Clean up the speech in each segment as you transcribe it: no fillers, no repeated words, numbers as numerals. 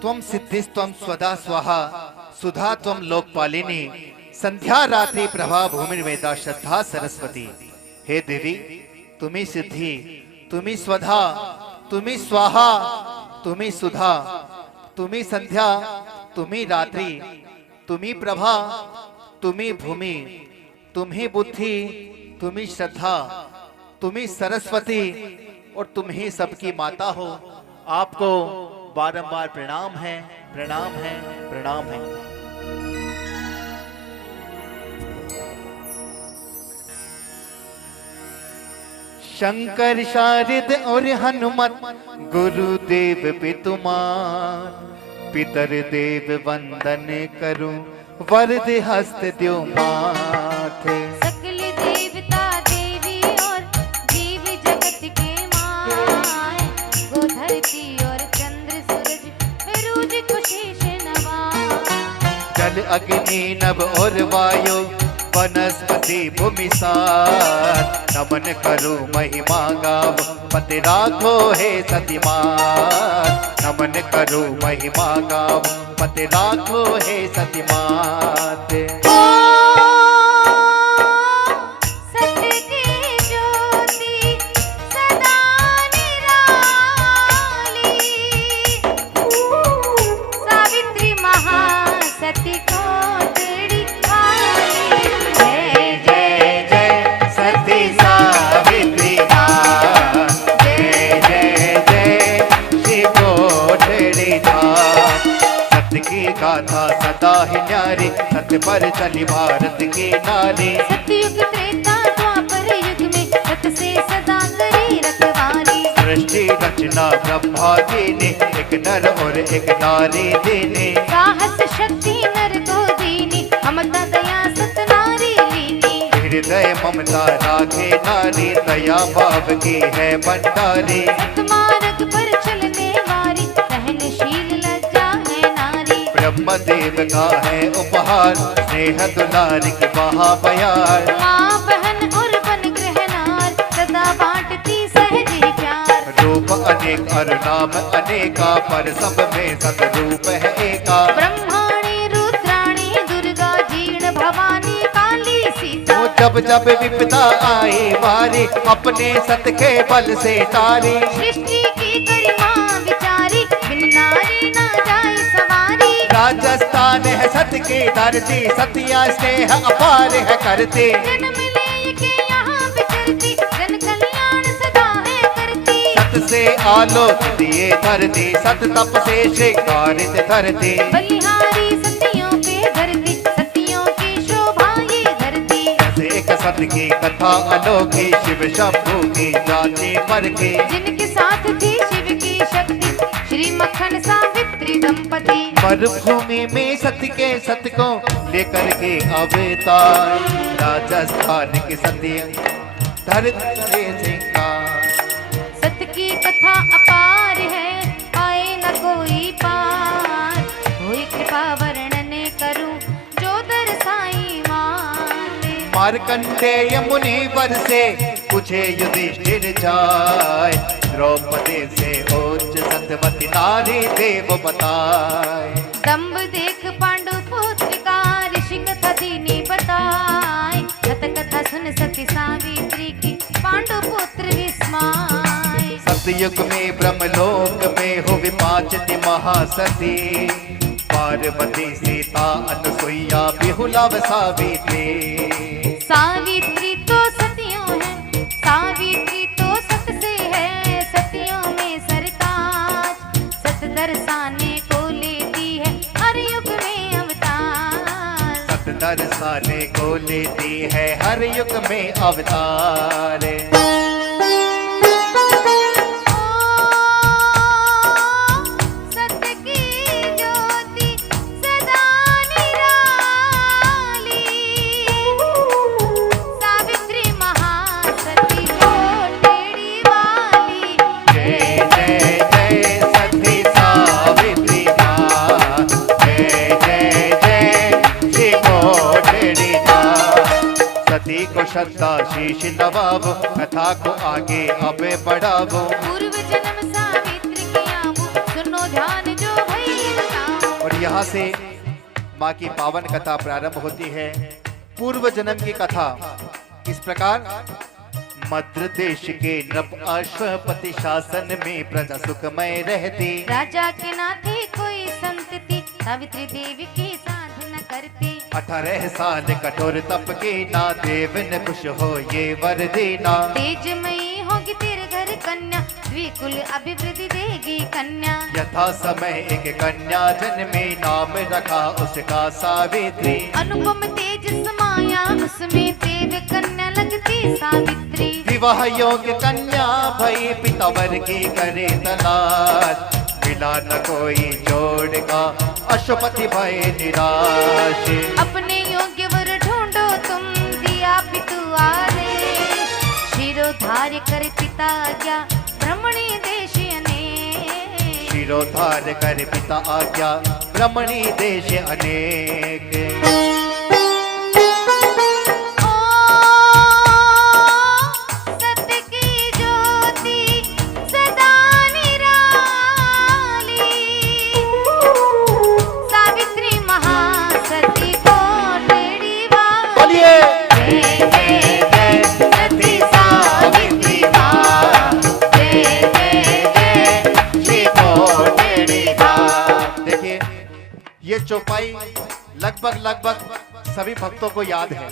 त्वं सिद्धिस्त्वं स्वदा स्वाहा सुधा त्वं लोकपालिनी संध्या रात्रि प्रभा भूमिर्वेदा श्रद्धा सरस्वती। हे देवी, तुम्ही सिद्धि, तुम्ही स्वधा, तुम्ही स्वाहा, तुम्ही सुधा, तुम्ही संध्या, तुम्ही रात्रि, तुम्ही प्रभा, तुम्ही भूमि, तुम्ही बुद्धि, तुम्ही श्रद्धा, तुम्ही सरस्वती और तुम ही सबकी माता हो। आपको बारंबार प्रणाम है, प्रणाम है, प्रणाम है। शंकर शारद और हनुमत गुरुदेव पे तुम्हार, पितर देव वंदन करूं वरद हस्त द्यो माथे। सकल देवता देवी और जीव जगत के माय, गो धरती और चंद्र सूरज रोज खुशीश नवाय। जल अग्नि नभ और वायु वनस्पति भूमि सार, नमन करो महिमा गाव पति राखो हे सतीमान। नमन करो महिमा गाव पति राखो हे सतीमान। सत्य की ज्योति सदा निराली, सावित्री महासती कोटड़ी वाली। जय जय जय सती सावित्री मां, जय जय जय श्री कोटड़ी धाम। सत्य की गाथा सदा ही न्यारी, सत्य पर चली भारत की नारी। सतयुग त्रेता द्वापर युग में सत्य से सदा करी रखवाली। सृष्टि रचना ब्रह्मा जी ने, एक नर और एक नारी देने। साहस शक्ति नर को दीनी, ममता दया सत नारी लीनी। हृदय ममता राखे नारी, दया भाव की है भंडारी। सतमार्ग पर चलने वाली, सहनशील लज्जा है नारी। ब्रह्म देव का है उपहार, स्नेह दुलार की महा बयार। माँ बहन और बन ग्रहनार, सदा बांटती सहज ही प्यार। रूप अनेक और नाम अनेका, पर सब में सतरूप है एका। ब्रह्माणी रुद्राणी दुर्गा जीर्ण भवानी काली सीता। वो जब जब विपदा आई बारी, अपने सत के बल से तारी। सृष्टि की गरिमा विचारी, बिन नारी ना जाए सवारी। राजस्थान है सत की धरती, सतिया स्नेह अपार है करती। जन्म ले के यहाँ विचरती, जन कल्याण सदा है करती। सत से आलोक दिए धरती, सत तप से श्रृंगारित धरती। बलिहारी सतियों पे धरती, सतियों की शोभा ये धरती। जैसे एक सत की कथा अनोखी, शिव शंभू की जांची परखी। जिनके साथ थी शिव की शक्ति, श्री मक्खन सावित्री दंपति। मरुभूमि में सत के सत को लेकर के अवतार, राजस्थान की सती धरती से सिंगार। सत की कथा अपार है, आए न कोई पार। कोई कृपा वर्णन करूं, जो दर्शाई माने। मार्कंडेय मुनिवर से पूछे युधिष्ठिर जाय, द्रौपदी से उच्च सत्यवती नारी देव बताए। दंभ देख पांडु पुत्र का, ऋषि कथा दीनी बताए। सत कथा सुन सती सावित्री की, पांडु पुत्र विस्माय। सतयुग में ब्रह्मलोक में हो विपाचती महासती, पार्वती सीता अनुसुईया बिहुला व सावित्री। सावित्री तो सतियों है, सावित्री तो सत से है। सतियों में सरताज, सत दर्शाने को लेती है हर युग में अवतार। सत दर्शाने को लेती है हर युग में अवतार। सत्य की ज्योति सदा निराली, सावित्री महासती कोटड़ी वाली। जय जय जय सती सावित्री मां, जय जय जय श्री कोटड़ी मां। सती को श्रद्धा शीश नवाबो, कथा को आगे अबे बढ़ावो। पूर्व जन्म सावित्री की आबू, सुनो ध्यान जो भई यहाँ से माँ की पावन कथा प्रारंभ होती है। पूर्व जन्म की कथा इस प्रकार। मद्र देश के नृप अश्वपति शासन में प्रजा सुखमय रहती। राजा के नाते कोई संतति सावित्री देवी की साधना करती। 18 साल कठोर तप के ना देव न खुश हो ये वर देना। तेजमयी होगी तेरे घर कन्या द्विकुल अभिवृद्धि देगी कन्या। यथा समय एक कन्या जन्मे नाम रखा उसका सावित्री। अनुपम तेज समाया उसमें देव कन्या लगती सावित्री। विवाह योग्य कन्या भई पिता वर की करे तलाश। मिला न कोई जोड़ का अश्वपति भय निराश। अपने योग्य वर ढूंढो तुम दिया पितु आदेश। शिरोधार्य कर पिता आज्ञा ब्रह्मणी देश अनेक। शिरोधार्य कर पिता आज्ञा ब्रह्मणी देश अनेक। ये चौपाई लगभग सभी भक्तों को याद है।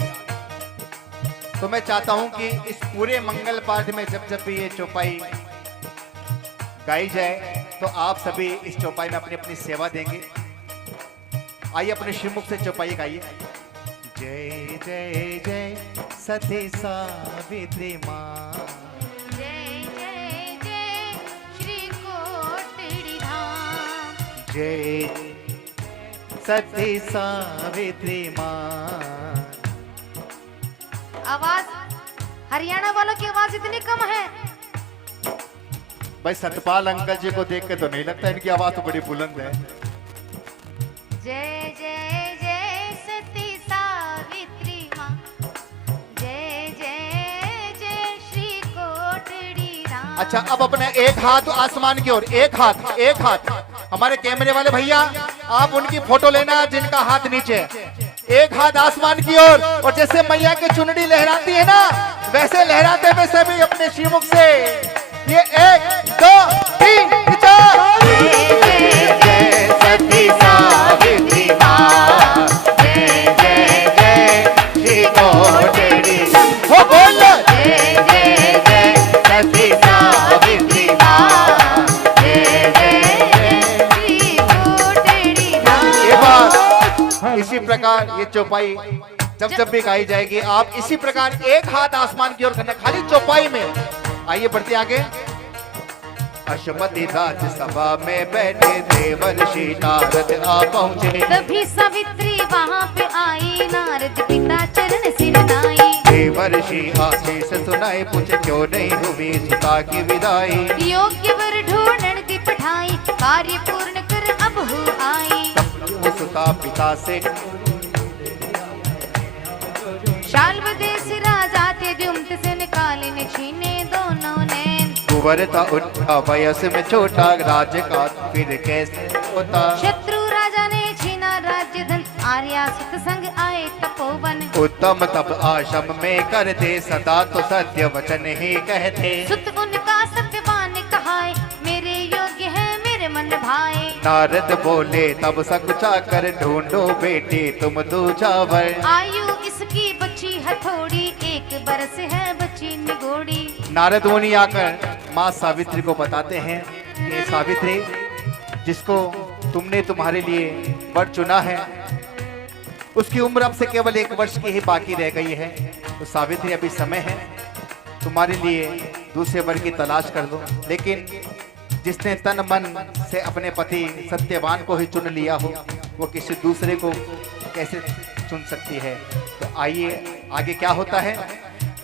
तो मैं चाहता हूं कि इस पूरे मंगल पाठ में जब भी ये चौपाई गाई जाए तो आप सभी इस चौपाई में अपनी अपनी सेवा देंगे। आइए अपने श्रीमुख से चौपाई गाइए। जय जय जय सती सावित्री माँ। जय जय जय श्री कोटड़ी धाम। जय सती सावित्री माँ। आवाज हरियाणा वालों की आवाज इतनी कम है। भाई सतपाल अंकल जी को देख के तो नहीं लगता इनकी आवाज तो बड़ी बुलंद है। जय जय जय सती सावित्री माँ। जय जय जय श्री कोटड़ी धाम। अच्छा अब अपने एक हाथ आसमान की ओर, एक हाथ हमारे कैमरे वाले भैया आप उनकी फोटो लेना जिनका हाथ नीचे। एक हाथ आसमान की ओर और जैसे मैया की चुनरी लहराती है ना वैसे लहराते हुए सभी अपने श्रीमुख से ये 1 2 3 4। जय जय सती सावित्री माँ। जय जय जय श्री कोटड़ी हो बोल। जय जय जय सती सावित्री माँ। जय जय जय श्री कोटड़ी धाम। ये बात इसी प्रकार ये चौपाई जब भी गाई जाएगी आप इसी प्रकार एक हाथ आसमान की ओर करना खाली चौपाई में। आइए बढ़ते आगे। अश्वपति राज्यसभा में बैठे देवर्षि नारद आ पहुँचे। तभी सावित्री वहाँ पे आई नारद पिता चरण सिर नाई। देवर्षि आशीष सुनाए पूछे क्यों नहीं हुई सीता की विदाई। योग्य वर ढूंढन दी पठाई कार्य पूर्ण कर अब हो आई। सुता पिता से शाल्व देश राजा थे जुमत से निकाले ने छीने दोनों नैन। कुंवर था उनका वयस में छोटा राज्य का फिर कैसे होता। शत्रु राजा ने छीना राज्य धन आर्या सुत संग आए तपोवन। उत्तम तप आश्रम में करते सदा तो सत्य वचन ही कहते। सुत उनका सत्यवान कहाए मेरे योग्य है मेरे मन भाए। नारद बोले तब सकुचा कर ढूंढो बेटी तुम दूजा वर। आयु इसकी बच्ची हथौड़ी 1 बरस है बच्ची निगोड़ी। नारद मुनि आकर माँ सावित्री को बताते हैं कि सावित्री जिसको तुमने तुम्हारे लिए वर चुना है उसकी उम्र अब से केवल 1 वर्ष की ही बाकी रह गई है। तो सावित्री अभी समय है तुम्हारे लिए दूसरे वर की तलाश कर दो। लेकिन जिसने तन मन से अपने पति सत्यवान को ही चुन लिया हो वो किसी दूसरे को कैसे चुन सकती है। तो आइए आगे क्या होता है।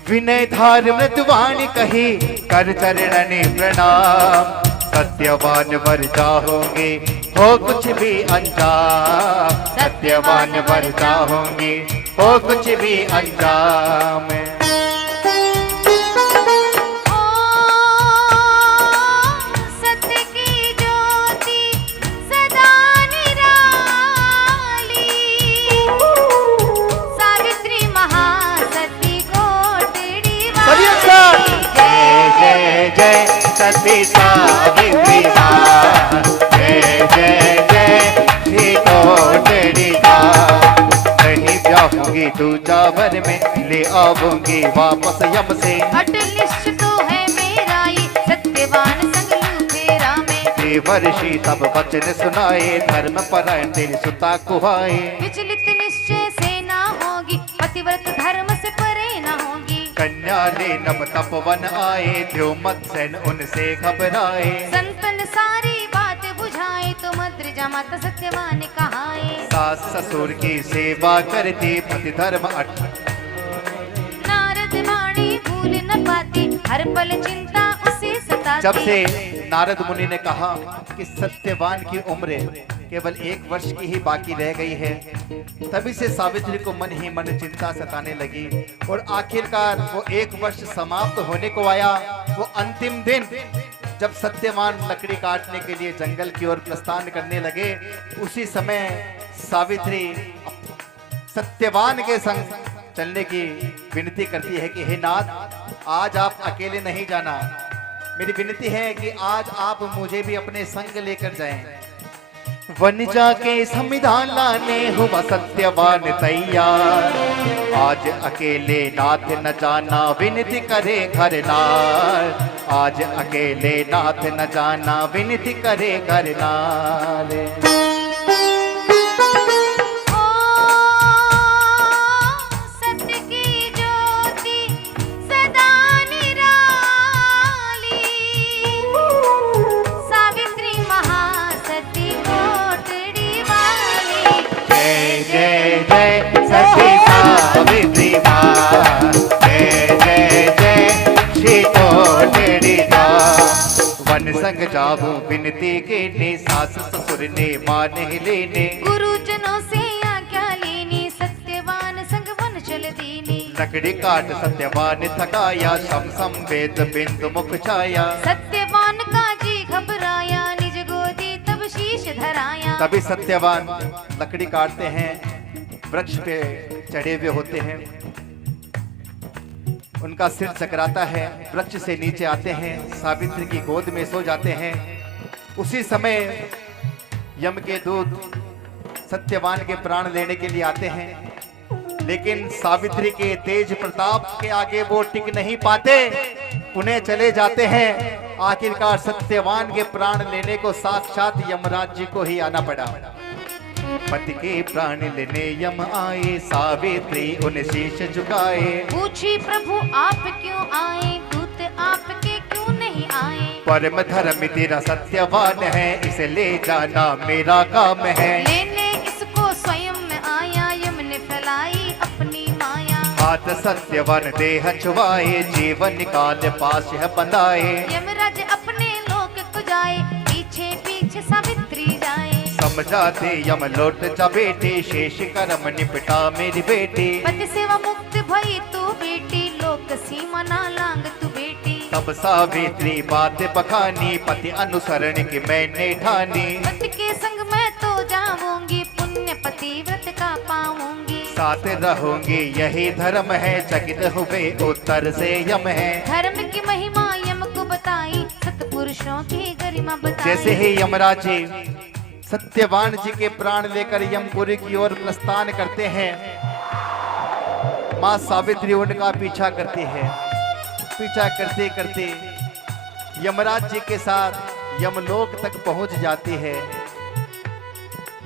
विनय धार मृदुवाणी कही कर चरणने प्रणाम। सत्यवान वर चाहोगे हो कुछ भी अंजाम। सत्यवान वर चाहोगे हो कुछ भी अंजाम। सत्य की ज्योति सदा निराली। जय सती सावित्री माँ, जय जय जय श्री कोटड़ी माँ। नहीं ब्याहूंगी दूजा वर में, ले आऊंगी वापस यम से। अटल निश्चय तो है मेरा ये, सत्यवान संग लूं फेरा में। देवर्षि तब वचन सुनाए, धर्म परायण तेरी सुता कुहाए। विचलित निश्चय से ना होगी, पतिव्रत धर्म से परे ना होगी। कन्या ले नव तपवन आए, द्योमत सेन उनसे घबराए। संतन सारी बात बुझाए, तो मद्रिजा माता सत्यवान कहाए। सास ससुर की सेवा करती, पति धर्म अट। नारद वाणी भूल न पाती, हर पल चिंता उसे सताती। जब से नारद मुनि ने कहा कि सत्यवान की उम्र केवल 1 वर्ष की ही बाकी रह गई है, तभी से सावित्री को मन ही मन चिंता सताने लगी। और आखिरकार वो 1 वर्ष समाप्त होने को आया। वो अंतिम दिन जब सत्यवान लकड़ी काटने के लिए जंगल की ओर प्रस्थान करने लगे, उसी समय सावित्री सत्यवान के संग चलने की विनती करती है कि हे नाथ, आज आप अकेले नहीं जाना। मेरी विनती है कि आज आप मुझे भी अपने संग लेकर जाएं। वन जाके संविधान लाने हुआ सत्यवान तैयार, आज अकेले नाथ न जाना विनती करे घर नार। आज अकेले नाथ न जाना विनती करे घर नार। संग जाऊं विनती के ने, सास ससुर ने मान लेने। गुरुजनों से आज्ञा लेनी, सत्यवान संग वन चल दीनी। लकड़ी काट सत्यवान थकाया, शम संवेद बिंदु मुख छाया। सत्यवान का जी घबराया, निज गोदी तब शीश धराया। तभी सत्यवान लकड़ी काटते हैं, वृक्ष पे चढ़े हुए होते हैं। उनका सिर चकराता है, वृक्ष से नीचे आते हैं, सावित्री की गोद में सो जाते हैं। उसी समय यम के दूत सत्यवान के प्राण लेने के लिए आते हैं, लेकिन सावित्री के तेज प्रताप के आगे वो टिक नहीं पाते, उन्हें चले जाते हैं। आखिरकार सत्यवान के प्राण लेने को साक्षात यमराज जी को ही आना पड़ा। पति के प्राण लेने यम आए, सावित्री उन शीश झुकाए। पूछी प्रभु आप क्यों आए, दूत आपके क्यों नहीं आए। परम धर्म तेरा सत्यवान है, इसे ले जाना मेरा काम है। लेने इसको स्वयं में आया, यम ने फैलाई अपनी माया। हाथ सत्यवान देह छुआए, जीवन काल पास है बंधाए। यमराज अपने लोक को जाए, पीछे पीछे सावित्री जाए। समझाते यम लौट जा बेटे, शेष कर्म निपटा मेरी बेटी। पति सेवा मुक्त भई तू बेटी, लोक सीमा ना लांग तू बेटी। तब सावित्री बात बखानी, पति अनुसरण की मैंने ठानी। पति के संग मैं तो जाऊंगी, पुण्य पति व्रत का पाऊंगी। साथ रहूंगी यही धर्म है, चकित हुए उत्तर से यम है। धर्म की महिमा यम को बताई, सतपुरुषों की गरिमा बताई। जैसे ही यमराज जी सत्यवान जी के प्राण लेकर यमपुरी की ओर प्रस्थान करते हैं, मां सावित्री उनका पीछा करती है। पीछा करते करते यमराज जी के साथ यमलोक तक पहुंच जाती है।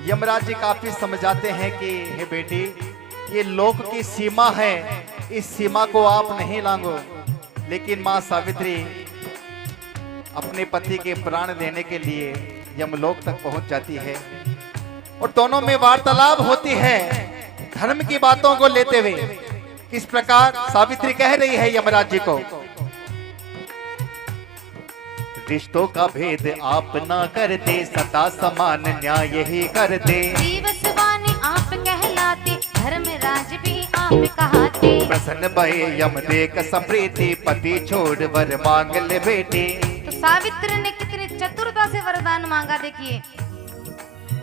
यमराज जी काफी समझाते हैं कि हे बेटी, ये लोक की सीमा है, इस सीमा को आप नहीं लांघो। लेकिन मां सावित्री अपने पति के प्राण लेने के लिए यमलोक तक पहुंच जाती है और दोनों में वार्तालाप होती है धर्म की बातों को लेते हुए। किस प्रकार सावित्री कह रही है यमराज जी को, रिश्तों का भेद आप ना करते, सदा समान न्याय ही करते। जीवसवानी आप कहलाते, धर्मराज भी आप कहाते। प्रसन्न भये यम देख संप्रीति, पति छोड़ वर मांग ले बेटी। तो सावित्री ने कितनी चतुरता से वरदान मांगा, देखिए।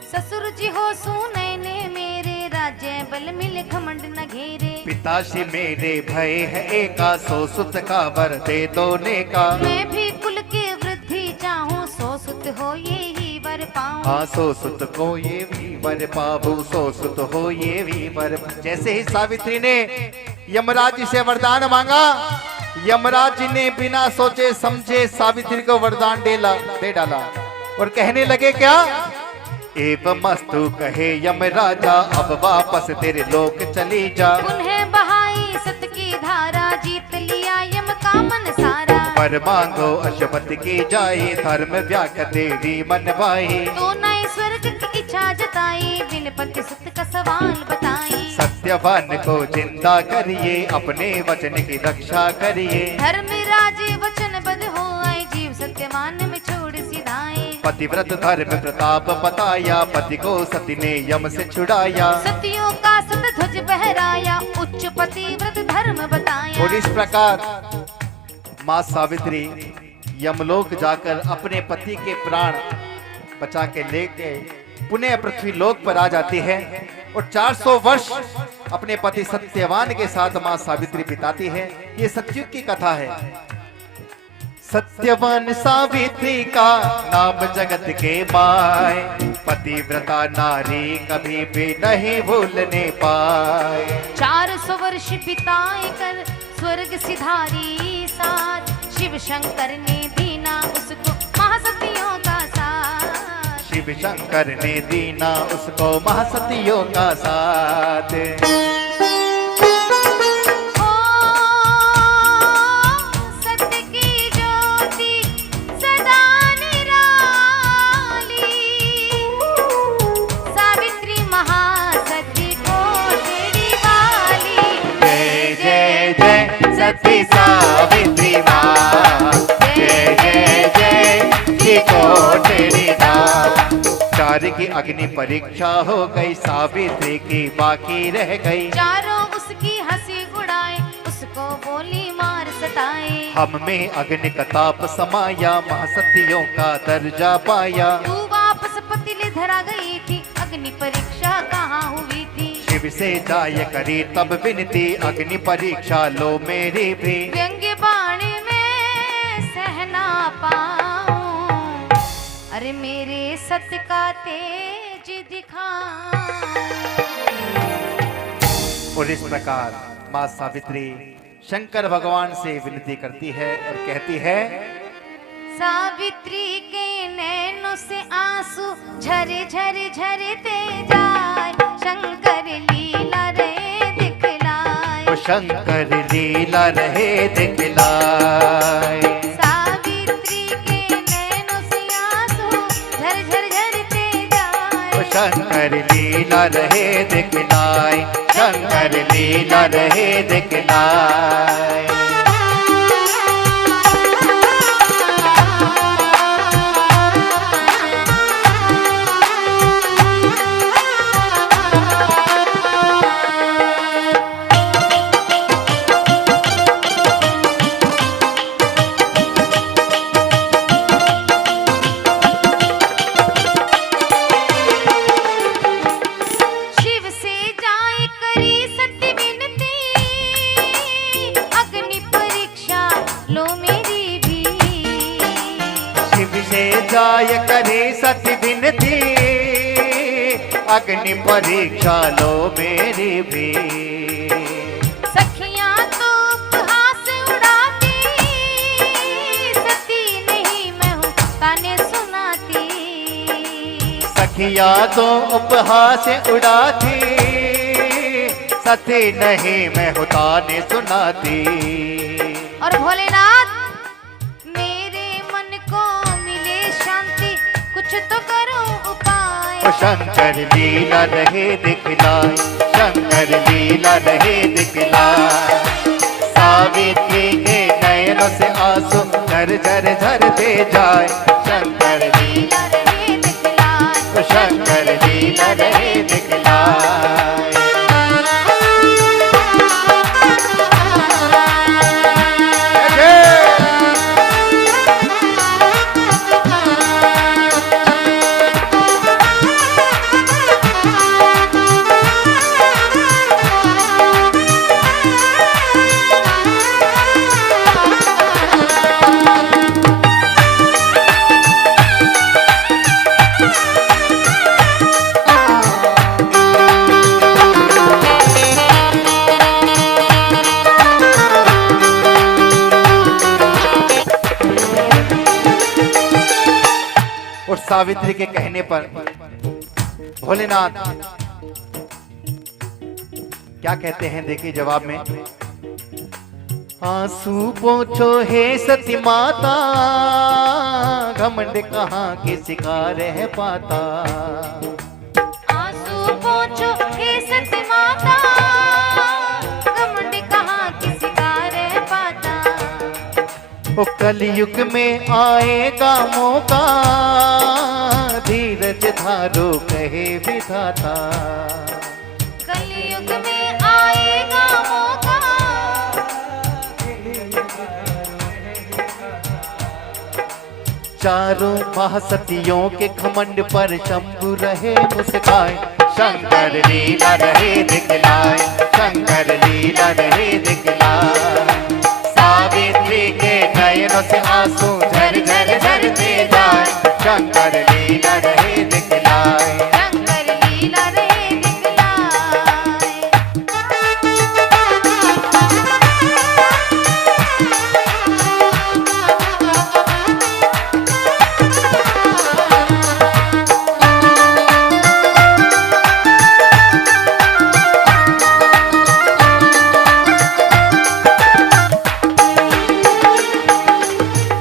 ससुर जी हो सुनैने मेरे, राज्य बल मिले घमंड न घेरे। पिताश्री मेरे भय है एका, सो सुत का वर दे दोने का। मैं भी हाँ सो सुत को ये भी वर पाबू, सो सुत हो ये भी वर। जैसे ही सावित्री ने यमराज जी से वरदान मांगा, यमराज जी ने बिना सोचे समझे सावित्री को वरदान दे डाला और कहने लगे क्या? एवं मस्तु कहे यमराजा, अब वापस तेरे लोक चली जा। पुनः बहाई सत की धारा, जीत लिया यम का मन सारा। वर मांगो अश्वपत की जाए, धर्म व्याख्या तेरी मन भाई। तो नए स्वर्ग की इच्छा जताई, विनपति सुत का सवाल बताई। सत्यवान को जिंदा करिए, अपने वचन की रक्षा करिए। धर्म राजे वचन बद हो आए, जीव सत्यमान में छोड़ सिधाए। पतिव्रत धर्म प्रताप बताया, पति को सती ने यम से छुड़ाया। सतियों का सत ध्वज बहराया, उच्च पतिव्रत धर्म बताया। और इस प्रकार माँ सावित्री यमलोक जाकर अपने पति के प्राण बचा के लेके पुनः पृथ्वी लोक पर आ जाती है और 400 वर्ष अपने पति सत्यवान के साथ माँ सावित्री बिताती है। ये सतयुग की कथा है। सत्यवान सावित्री का नाम जगत के माए, पतिव्रता नारी कभी भी नहीं भूलने पाए। 400 वर्ष बिताए कर स्वर्ग सिधारी साथ, शिव शंकर ने दीना उसको महासतियों का साथ। शिव शंकर ने दीना उसको महासतियों का साथ। सत्य की ज्योति सदा निराली, सावित्री महासती कोटड़ी वाली। जय जय जय सती सावित्री माँ, जय जय जय श्री कोटड़ी माँ। चार की अग्नि परीक्षा हो गई, सावित्री की बाकी रह गई। चारों उसकी हंसी उड़ाए, उसको बोली मार सताए। हम में अग्नि का ताप समाया, महासतियों का दर्जा पाया। तू वापस पतिले धरा गई थी, अग्नि परीक्षा कहाँ हुई थी। शिव से जाय करी तब विनती, अग्नि परीक्षा लो मेरी भी। व्यंग्य बाण में सहना पाऊं, अरे मेरे सत्य का तेज दिखाऊं। और इस प्रकार माँ सावित्री शंकर भगवान से विनती करती है और कहती है, सावित्री के नैनों से आंसू झरे झरे झरते जाए, शंकर लीला रहे दिखलाए। ओ शंकर लीला रहे दिखलाए। सावित्री के नैनों से आंसू झर झर झरते जाए, ओ शंकर लीला रहे दिखलाए, शंकर लीला रहे दिखलाए। शिव से जाए करी सत्य विनती, अग्नि परीक्षा लो मेरी भी। शिव से जाय करे सत्य विनती, अग्नि परीक्षा लो मेरी भी। सखियां तो उपहास उड़ाती, सती नहीं मैं हूँ ताने सुनाती। सखिया तो उपहास उड़ाती, सती नहीं मैं होता ने सुनाती। और भोलेनाथ मेरे मन को मिले शांति, कुछ तो करो उपाय। ओ शंकर लीला रहे दिखलाए, शंकर लीला रहे दिखलाए। सावित्री के नयनों से आंसू झर झर झरते जाए, शंकर लीला रहे दिखलाए, ओ शंकर लीला रहे दिखलाए। सावित्री के कहने पर भोलेनाथ क्या कहते हैं, देखिए जवाब में। आंसू पोंछो हे सती माता, घमंड कहाँ के शिकार है पाता। आंसू पोंछो हे सती माता, घमंड कहाँ के शिकार है पाता। ओ कलयुग में आएगा मौका, धीरज धारो कहे विधाता। कलयुग में आएगा मौका, चारों महासतियों के घमंड पर शंभु रहे मुस्काए। शंकर लीला रहे दिखलाए, शंकर लीला रहे दिखलाए। सावित्री के नयनों से आंसू झर झर झरते जाए। शंकर लीला रहे दिखलाए। शंकर लीला रे दिखलाए।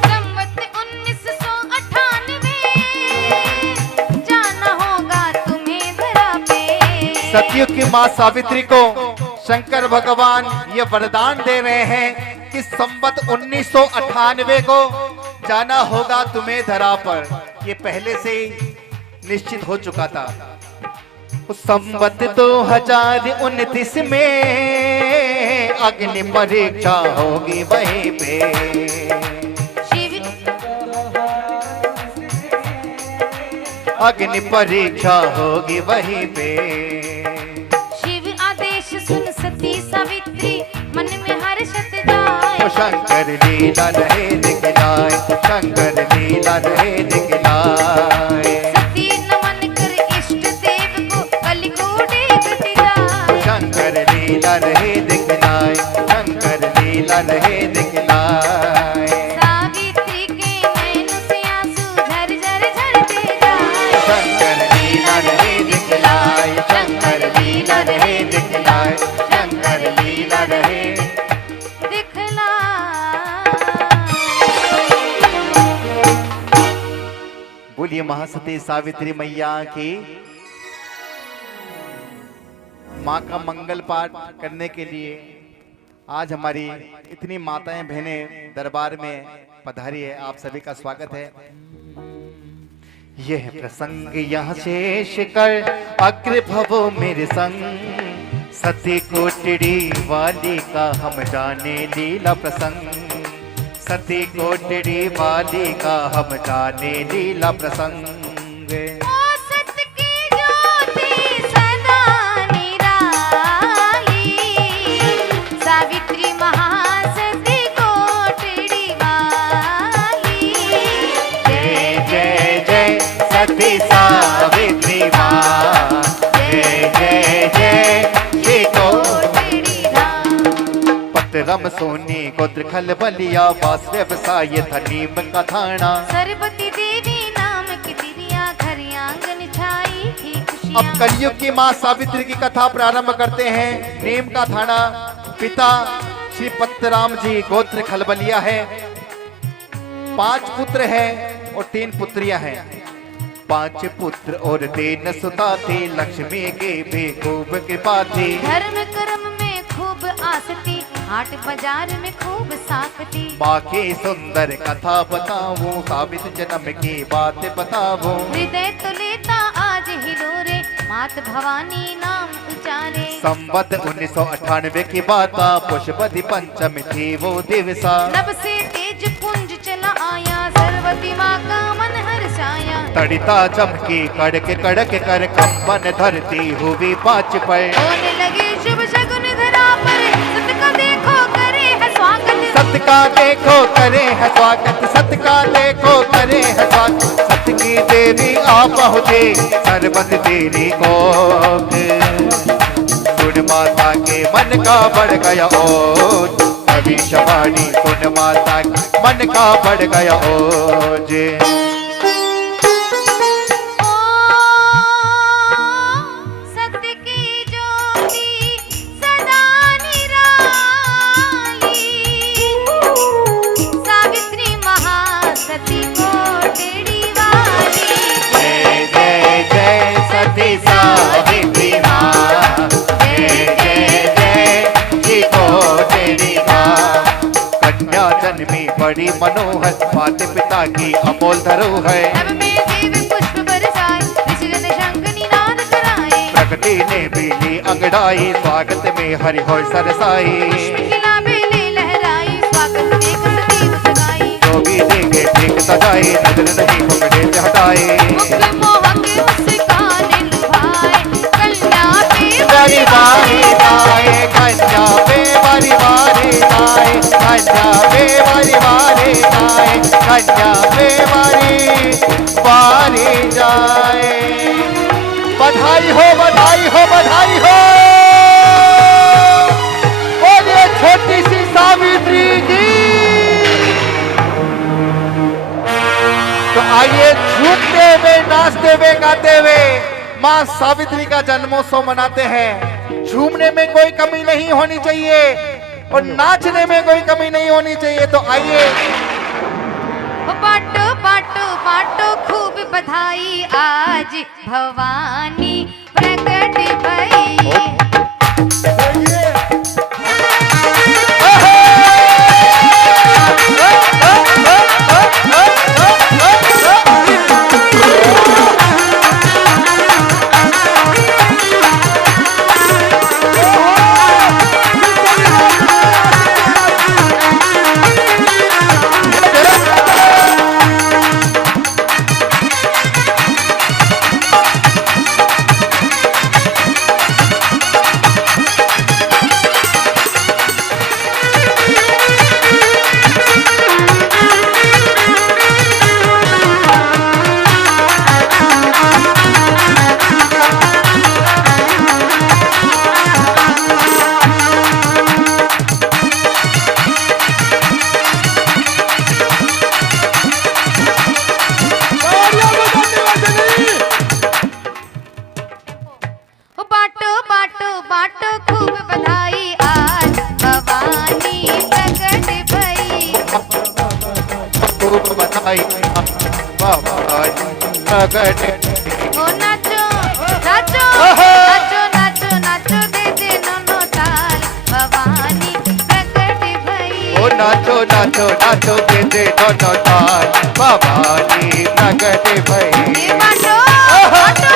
संवत 1998 जाना होगा तुम्हें धरा पे। सतयुग की मां सावित्री को शंकर भगवान ये वरदान दे रहे हैं कि संवत 1998 को जाना होगा तुम्हें धरा पर। ये पहले से ही निश्चित हो चुका था। उस संवत 2029 में अग्नि परीक्षा होगी वहीं पे। शिव अग्नि परीक्षा होगी वहीं पे। शिव आदेश सुन सती सावित्री, मन में हर्षत जाए। ओ शंकर लीला रहे दिखलाए, शंकर लीला रहे दिखलाए। सती नमन कर इष्ट देव को, कलि को देखती जाए। शंकर लीला रहे दिखलाए, शंकर लीला रहे दिखलाए। सावित्री के नैन से आंसू झर झर झरते जाए। शंकर लीला रहे दिखलाए, शंकर लीला रहे दिखलाए, शंकर लीला रहे। दिखलाए। बोलिए महासती सावित्री मैया की। माँ का मंगल पाठ करने के लिए आज हमारी इतनी माताएं बहनें दरबार में पधारी है। आप सभी का स्वागत है। यह प्रसंग यहाँ शेष कर अग्र भवो मेरे संग, सती कोटड़ी वाली का हम जाने लीला प्रसंग। सती कोटड़ी वाली का हम जाने लीला प्रसंग। ओ सत की ज्योति सदा निराली, सावित्री महासती कोटड़ी वाली। जय जय जय सती सावित्री माँ, जय जय जय श्री कोटड़ी धाम। पत्रम सोनी गोत्र खलबलिया, वासुदेव साय धनीम का थाना। सरस्वती देवी नाम की दिव्या, घर आंगन छाई थी खुशियाँ। अब कलयुग की माँ सावित्री की कथा प्रारंभ करते हैं। नीम का थाना, पिता श्री पत्रराम जी, गोत्र खलबलिया है। 5 पुत्र हैं और 3 पुत्रियां हैं। 5 पुत्र और 3 सुता थी, लक्ष्मी के भी खूब कृपा थी। धर्म कर्म में खूब आसती, हाट बाजार में खूब साकती। माँ की सुंदर कथा बताऊं, सावित्री जन्म की बात बताऊं। हृदय तो लेता आज हिलोरे, मात भवानी नाम उचारे। संवत 1998 की बात, पुष्पति पंचमी थी वो दिवसा। नभ से तेज पुंज चला आया, सरस्वती माँ का मन हर्षाया। तड़िता चमकी कड़क कड़क कर, कंपन धरती हुई 5 पर। होने लगे शुभ शगुन धरा पर, सत का देखो करे है स्वागत। सत का देखो करे है स्वागत, सत का देखो करे है स्वागत। सत की देवी आ पहुँचे सरबत तेरी कोट। गुण माता के मन का बढ़ गया ओज, भविष्यवाणी गुण माता के मन का बढ़ गया ओज। माँ की अमोल धरोहर है। नभ में देव पुष्प बरसाए, ऋषिगण शंख निनाद कराए। प्रकृति ने बिजली अंगड़ाई, स्वागत में हरि होय सरसाई। पुष्प खिला बेले लहराई, स्वागत में कुलदेव सगाई। जो भी देखे ठीक सजाए, नजर नहीं पकड़े से हटाए। मुख मोहक मुस्कान लुभाए, कन्या पे बारी बारी आए, कन्या पे बारी बारी आए, कन्या पे बारी बारी आए, कन्या पे बारी जाए। बधाई हो, बधाई हो, बधाई हो। बोलिए छोटी सी सावित्री की। तो आइए झूमते हुए, नाचते हुए, गाते हुए माँ सावित्री का जन्मोत्सव मनाते हैं। झूमने में कोई कमी नहीं होनी चाहिए और नाचने में कोई कमी नहीं होनी चाहिए। तो आइए बाटो बाटो बाटो खूब बधाई, आज भवानी प्रकट भई। बाटो बाटो बाटो खूब बधाई, आज भवानी प्रकट भई। खूब बधाई भवानी प्रकट। ओ नाचो नाचो नाचो नाचो नाचो, दे दे दोनों ताल, भवानी प्रकट भई। ओ नाचो नाचो नाचो, दे दे दोनों ताल, भवानी प्रकट भई। बाटो बाटो